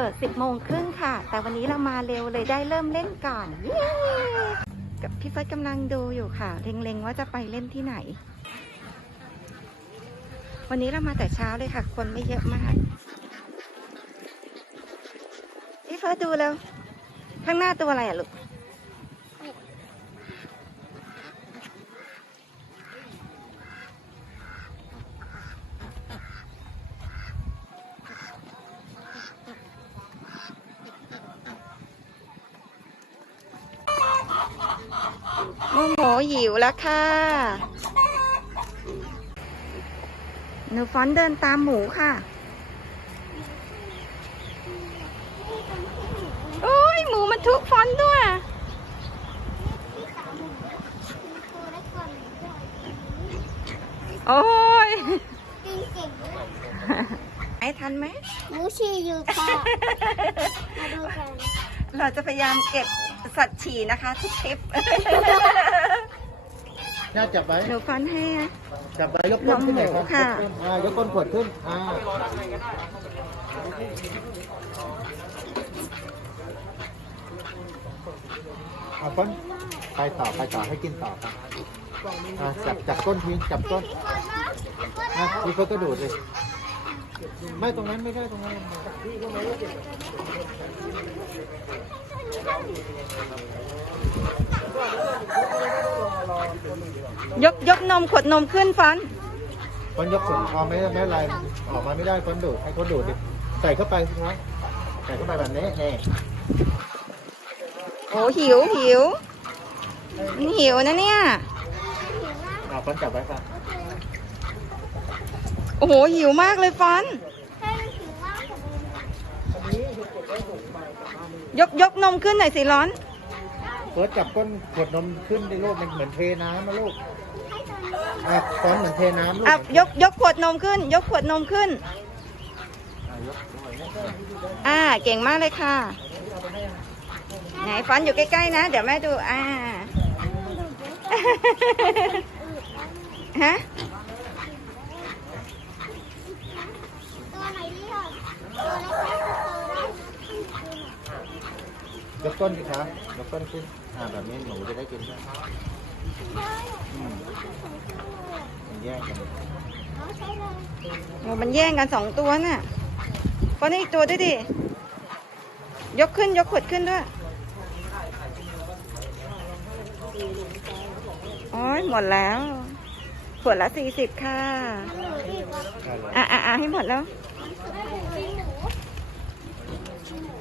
เปิด 10โมงครึ่งค่ะ แต่วันนี้เรามาเร็วเลยได้เริ่มเล่นก่อนเย้กับพี่เฟิร์สกำลังดูอยู่ค่ะ เล็งๆว่าจะไปเล่นที่ไหน วันนี้เรามาแต่เช้าเลยค่ะ คนไม่เยอะมาก พี่เฟิร์สดูแล้ว ข้างหน้าตัวอะไรอะลูก โมโหหิวแล้วค่ะ หนูฟอนเดินตามหมูค่ะ โอ้ยหมูมันทุกฟอนด้วย โอ้ยไอ้ทันไหมมูชีอยู่ค่ะ มาดูกัน เราจะพยายามเก็บ สัตว์ฉี่นะคะทุกคลิปน่าจับไว้หนูฟอนให้นะจับไว้ยกก้นขึ้นหน่อยครับน้องหมูค่ะ ยกก้นอ่ายกก้นขวดขึ้นอ่าเอาก้นไปต่อไปต่อให้กินต่อครับอ่าจับจับก้นทิ้งจับก้นอะพี่เขาก็ดูดเลยไม่ตรงนั้นไม่ได้ตรงนั้น ยกยกนมขวดนมขึ้นฟอนก้นยกขวดออกไม่ไม่เป็นไรออกมาไม่ได้ก้นดูดให้ก้นดูดดิใส่เข้าไปสิครับใส่เข้าไปแบบนี้แน่โอ้หิวหิวมันหิวนะเนี่ยอ่าก้นจับไว้ครับโอ้โหหิวมากเลยฟอนให้มันถึงว่าผมยกยกนมขึ้นหน่อยสิร้อน เฟิร์สจับก้นขวดนมขึ้นในลูกมันเหมือนเทน้ำนะลูกอะฟอนต์เหมือนเทน้ำลูกอะยกยกขวดนมขึ้น ยกขวดนมขึ้นอะยกอ่าเก่งมากเลยค่ะ ไหนฟอนอยู่ใกล้ๆนะ เดี๋ยวแม่ดู อ่าฮะ ตัวไหนดีอะตัวเล็กๆตัวได้ ยกก้นสิครับย กก้นขึ้น อ่าแบบนี้หนูจะได้กินด้วยอืมมันแยกกันอ๋อใช่เลยโอ้มันแย่งกันสองตัวน่ะฟอนให้อีกตัวด้วยดิ ยกขึ้นยกขวดขึ้นด้วย โอ้ยหมดแล้ว ขวดละสี่สิบค่ะหนูดีกว่าได้เลยอะอะอะให้หมดแล้วให้หนู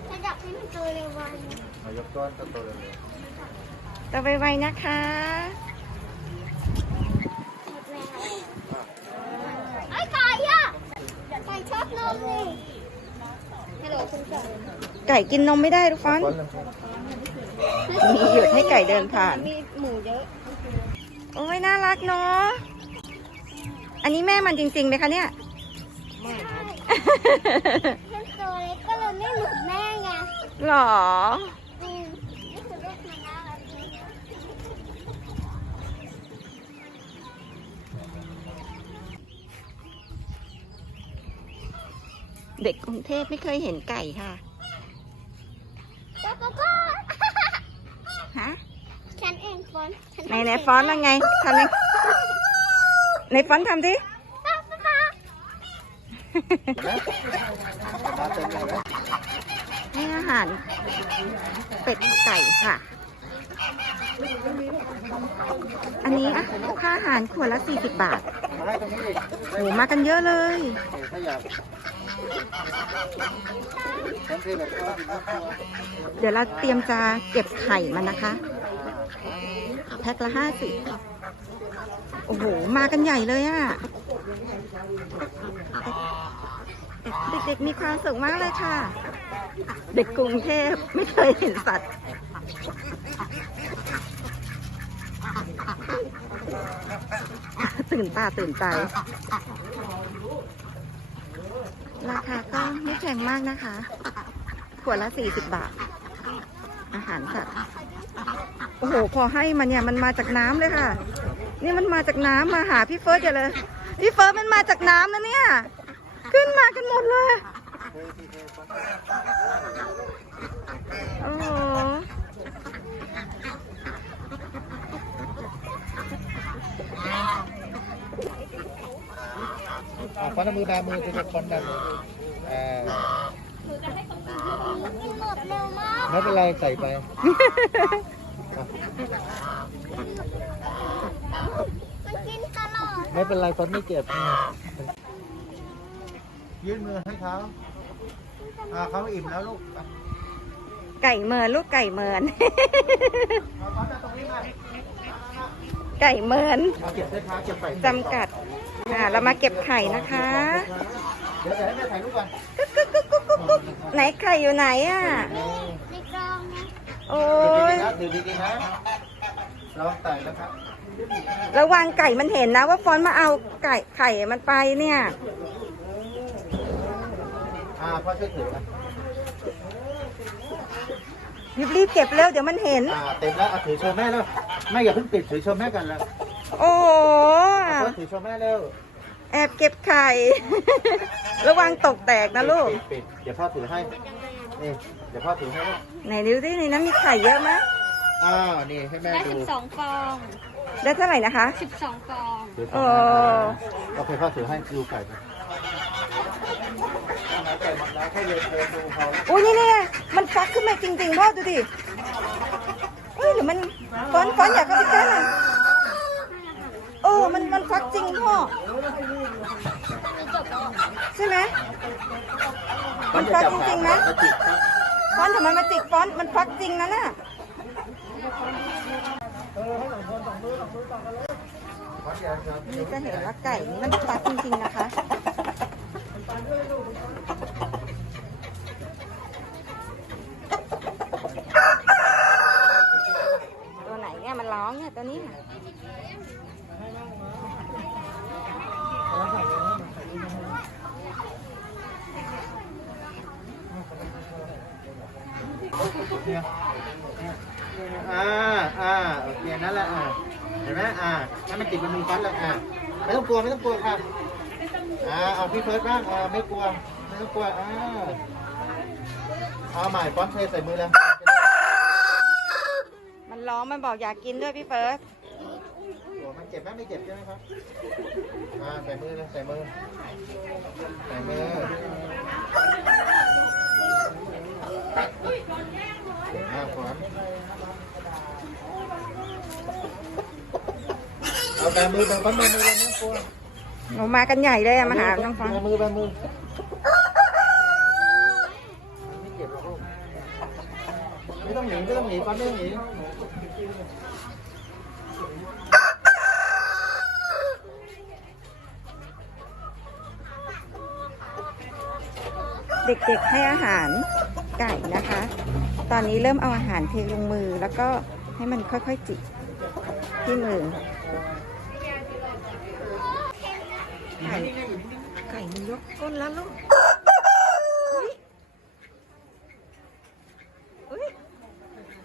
ขยับให้มันตัวเร็ววันเอายกก้นก็โตเลยต่อไวๆนะคะหมดแล้วไอ้ไก่อะไก่ชอบนมเลยฮัลโหลคุณไก่ไก่กินนมไม่ได้ทุกฟอนก้นเลยมีหยุดให้ไก่เดินผ่าน มีหมูเยอะ โอ้ยน่ารักเนาะ อันนี้แม่มันจริงๆไหมคะเนี่ยใช่แค่ตัวเล็กก็เลยไม่เหมือนแม่ไงหรอ อืมนี่คือลูกมันน่ารักดีนะ เด็กกรุงเทพไม่เคยเห็นไก่ค่ะก็ก็ก็ฮะฉันเองฟอนฉัในในฟอนต์ว่าไงทำไงในฟอนต์ทำดิป๊าป๊าป๊ามาเต็มเลยไหมให้อาหารเป็ดไก่ค่ะ อันนี้อะค่าอาหารขวดละ40บาทมาให้ตรงนี้อีกโหมากันเยอะเลยถ้าอยากก้น เดี๋ยวเราเตรียมจะเก็บไข่มันนะคะ แพ็คละห้าสิบโอ้โห มากันใหญ่เลยอะเด็กๆมีความสุขมากเลยค่ะ เด็กกรุงเทพไม่เคยเห็นสัตว์ตื่นตาตื่นใจ ราคาก็ไม่แพงมากนะคะ ขวดละสี่สิบบาท อาหารสัตว์ โอ้โห พอให้มันเนี่ยมันมาจากน้ำเลยค่ะ นี่มันมาจากน้ำมาหาพี่เฟิร์สอย่าเลย พี่เฟิร์สมันมาจากน้ำนะเนี่ย ขึ้นมากันหมดเลย โอ้ โหอะฟอนเอามือแบมือจะฟอนแบบเออกินหมดเร็วมากไม่เป็นไรใส่ไปอะมันกินตลอดไม่เป็นไรฟอนไม่เจ็บยื่นมือให้เขาอ่าเขาอิ่มแล้วลูกอะไก่เมินลูกไก่เมินเอาฟอนมาตรงนี้มาไก่เมินเอาเก็บได้ครับเก็บไปจำกัด อ่าเรามาเก็บไข่นะคะเดี๋ยวเดี๋ยวให้แม่ถ่ายรูปก่อนไหนไข่อยู่ไหนอะ ในกล่องนะโอ้ยดูดีๆนะลองใส่แล้วครับระวังไก่มันเห็นนะว่าฟอนต์มาเอาไก่ไข่มันไปเนี่ย อ่าพ่อช่วยถืออะรีบๆเก็บเร็วเดี๋ยวมันเห็น อ่าเต็มแล้วเอาถือโชว์แม่แล้วแม่อย่าเพิ่งปิดถือโชว์แม่กันแล้ว โอ้โหพ่อถือโชว์แม่เร็วแอบเก็บไข่ ระวังตกแตกนะลูก ปิดปิดเดี๋ยวพ่อถือให้ นี่ เดี๋ยวพ่อถือให้ลูกไหนดูดิในนั้นมีไข่เยอะไหมยอ้าว นี่ให้แม่ได้ดูสิบสองฟองได้เท่าไหร่นะคะ สิบสองฟอง ถือสโอ้องอันนะโอเคพ่อถือให้ดูไก่ไปไก่หมดแล้วแค่เย็นเดินดูเขาอุ้ยนี่นี่มันฟักขึ้นมาจริงๆพ่อดูดิเฮ้ยหรือมันฟอนต์ฟอนต์อยากเข้าไปใกล้หน่อยเออ มันมันฟักจริงพ่อใช่ไหมมันฟักจริงๆไหมจะจิกครับฟอนทำไมมาจิกฟอนมันฟักจริงนะน่ะขอเดี๋ยวครับนี่จะเห็นว่าไก่นี่มันฟักจริงๆนะคะตัวไหนเนี่ยมันร้องเนี่ยตัวนี้ เนี่ยอ่าอ่าโอเคนั่นแหละอ่าเห็นไหมอ่าให้มันติดบนมือฟันเลยอ่าไม่ต้องกลัวไม่ต้องกลัวค่ะอ่าเอาพี่เฟิร์สบ้างอ่าไม่กลัวไม่ต้องกลัวอ่าเอาใหม่ฟอนต์เทใส่มือเลยมันร้องมันบอกอยากกินด้วยพี่เฟิร์สโอ้มันเจ็บไหมไม่เจ็บใช่ไหมครับอ่าใส่มือเลยใส่มือใส่มือ อ่าฟอนเอาแต่มือแบบฟอนต์มือมือเลยไม่ต้องกลัวหนูมากันใหญ่เลยอะมาหาน้องฟอนมือแบบมือไม่ต้องหนีไม่ต้องหนีฟันไม่ต้องหนีเด็กๆให้อาหารไก่นะคะ ตอนนี้เริ่มเอาอาหารเทลงมือแล้วก็ให้มันค่อยๆจิกที่มือไก่ไก่มันยกก้นแล้วลูกอุ๊ยอุ๊ย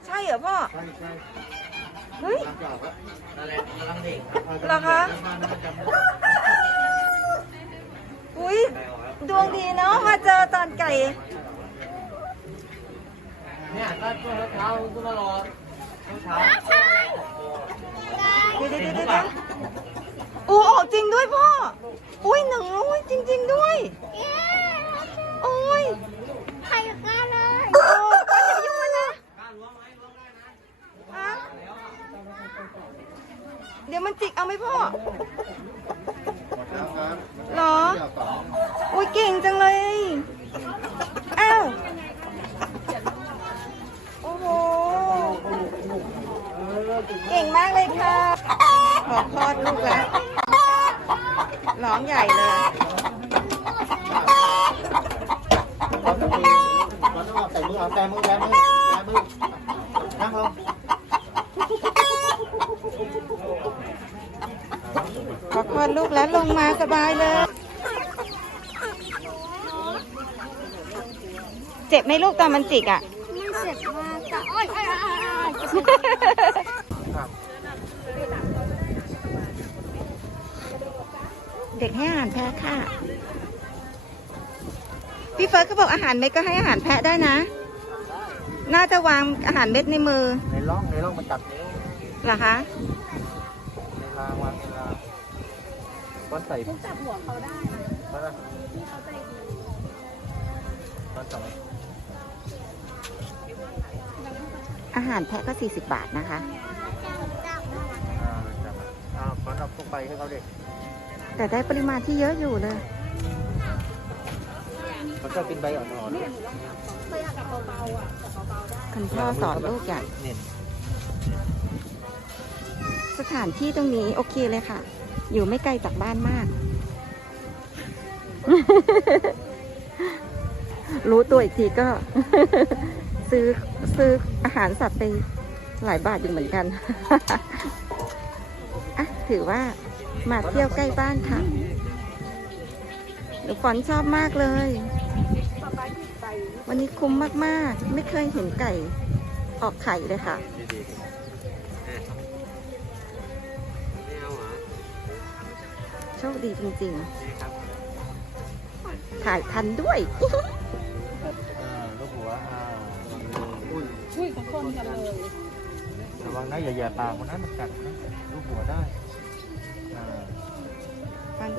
ใช่เหรอพ่อใช่ใช่เฮ้ยตามจอบแล้วนั่นแหละกำลังเด็กเหรอคะอุ้ยดวงดีเนาะมาเจอตอนไก่ เนี่ยถ้าช่วงเช้าก็มารอเช้าเดี๋ยวเดี๋ยวเดี๋ยวเดี๋ยวอู้ออกจริงด้วยพ่อ อุ้ยหนึ่งอุ้ยจริง ๆด้วยเย้โอ้ยไข่ออกมาเลยโอ้พ่ออย่าไปยุ่งมันนะฮะเดี๋ยวมันจิกเอาไหมพ่อหมดแล้วครับเหรอเดี๋ยวต่ออุ้ยเก่งจังเลย อ้าว โอ้โห เก่งมากเลยค่ะ ขอคลอดลูกแล้ว ร้องใหญ่เลยฟอนต์ต้องมีฟอนต์ต้องใส่มือเอาแต่มือแต่มือแต่มือนั่งลงขอคลอดลูกแล้วลงมาสบายเลย เจ็บไหมลูกตอนมันจิกอะ ด็กให้อาหารแพ้ค่ะพี่พี่เฟิร์สเขาบอกอาหารเม็ดก็ให้อาหารแพะได้นะ น่าจะวางอาหารเม็ดในมือ ในร่องในร่องมันจับนิ้วเหรอคะในรางวางในรางก้อนใส่จับหัวเขาได้นะก้อนละที่เขาใจดีก้อนสองอาหารแพะก็40 บาทนะคะจับอ่าจับอ่าก้อนเอาพวกใบให้เขาเด็ก แต่ได้ปริมาณที่เยอะอยู่เลยเขาชอบกินใบอ่อนเคยอยากจับเบาๆอะจับเบาๆได้คุณพ่อสอนลูกใหญ่ๆเน่นสถานที่ตรงนี้โอเคเลยค่ะ อยู่ไม่ไกลจากบ้านมาก รู้ตัวอีกทีก็ ซื้อซื้ออาหารสัตว์ไปหลายบาทอยู่เหมือนกัน อะ ถือว่า มาเที่ยวใกล้บ้านค่ะหนูฟอนชอบมากเลย วันนี้คุ้มมากๆ ไม่เคยเห็นไก่ออกไข่เลยค่ะดีๆไม่เอาเหรอโชคดีจริงดีครับๆถ่ายทันด้วยอ่าลูกหัวอ่าอุ้ยอุ้ยของคนกันเลย ระวังนะอย่าอย่าปากคนนั้นมันกัดนะลูกหัวได้อ่าฟัน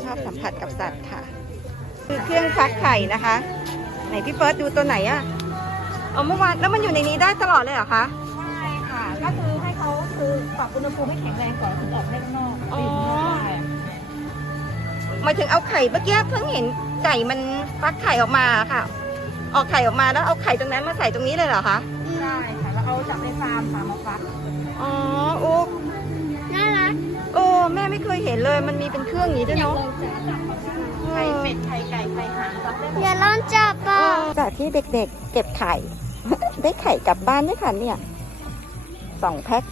ชอบสัมผัสกับสัตว์ค่ะ คือเครื่องฟักไข่นะคะ ไหนพี่เฟิร์สดูตัวไหนอะเอาเมื่อวานแล้วมันอยู่ในนี้ได้ตลอดเลยเหรอคะ ใช่ค่ะ ก็คือให้เขาคือปรับอุณหภูมิให้แข็งแรงก่อนถึงออกได้ข้างนอกอ๋อใช่หมายถึงเอาไข่เมื่อกี้เพิ่งเห็นไก่มันฟักไข่ออกมาค่ะ ออกไข่ออกมาแล้วเอาไข่ตรงนั้นมาใส่ตรงนี้เลยเหรอคะ ใช่ค่ะแล้วเอาจากในฟาร์มค่ะมาฟัก อ๋อโอ้น่ารักโอ้แม่ไม่เคยเห็นเลยมันมีเป็นเครื่องอย่างนี้ด้วยเนาะไข่เป็ดไข่ไก่ไข่ห่านฟักได้อย่าลองจับป่ะจากที่เด็กๆ เก็บไข่ ได้ไข่กลับบ้านด้วยค่ะเนี่ยสองแพ็ค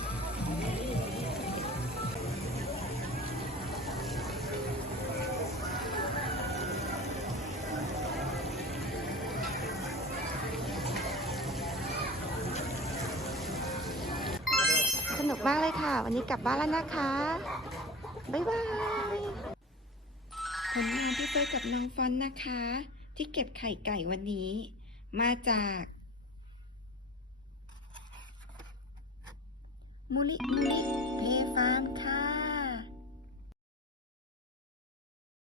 สนุกมากเลยค่ะ วันนี้กลับบ้านแล้วนะคะ บ๊ายบายผลงานที่เฟิร์สกับน้องฟอนนะคะ ที่เก็บไข่ไก่วันนี้ มาจากมูลิมูลิเพฟาร์มค่ะ